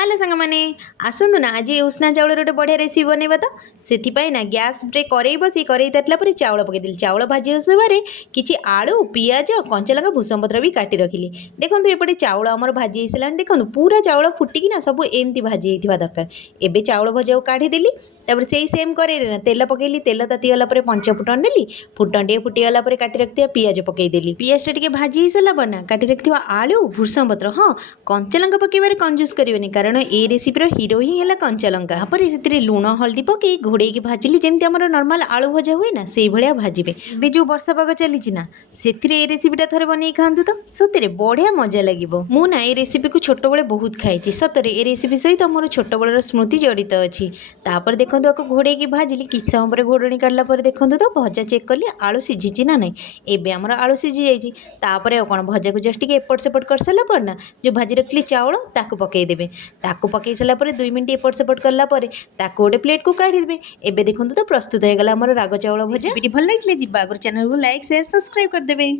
Hello सांग मैंने आसतु ना आज उष्णा चाउल गोटे बढ़िया रेसिपी बनवा तो से ना गैस रे कड़े बसी कड़े तातला पर चाउल पकईदेली चाउल भाजी आसबार किसी आलू पिज कंचा लंका भूसम पत्र भी काटी रखिली देखो एपटे चाउल आमर भाजी सारा देखो पूरा चाउल फुटिकी सब एमती भाजी होता दरकार एवं चाउल भजा काढ़ीदेली तापर से सेम करें तेल पकईली तेल तातीगला पंच फुटन देली फुटन टे फुटीगला काटी रखिया पिज पकईदेली पिज टे भाजी सारा ना काटी रखिया आलू भूसम पत्र हाँ कंचा लंका पकईबार कंजूस करनी कारण ये रेसिपीर हिरो ही है कंचा लंका तापर से लुण हल्दी पकई घोड़े भाजिली जमी आम नर्माल आलू भजा हुए ना से भाया भाजबे जो वर्षा पाग चली ना से रेसिपीटा थे बन खातु तो सतरे बढ़िया मजा लगे मुझे ये रेसिपी को छोट बड़े बहुत खाई सतरे ये रेसिपी सहित मोर छोट बड़र स्मृति जड़ित अच्छी तापर देखो आपको घोड़े भाजिली किसी समय पर घोड़णी काढ़ला देखो तो भजा चेक कली आलू सीझी ना नहीं एवं आमर आलू सीझी जापर कौन भजा को जस्ट एपट सेपट कर सारापर ना जो भाजी रखली चाउल ताकू पकईदेवे ताकू पकई सारापर 2 मिनट एपट सेपट कलापर ताकू गोटे प्लेट को काढ़ीदेवे एवं देखो तो प्रस्तुत होगा आमर राग चाउल भजा भिडियो भल लगे जी आगर चैनल को लाइक शेयर सब्सक्राइब करदेवे।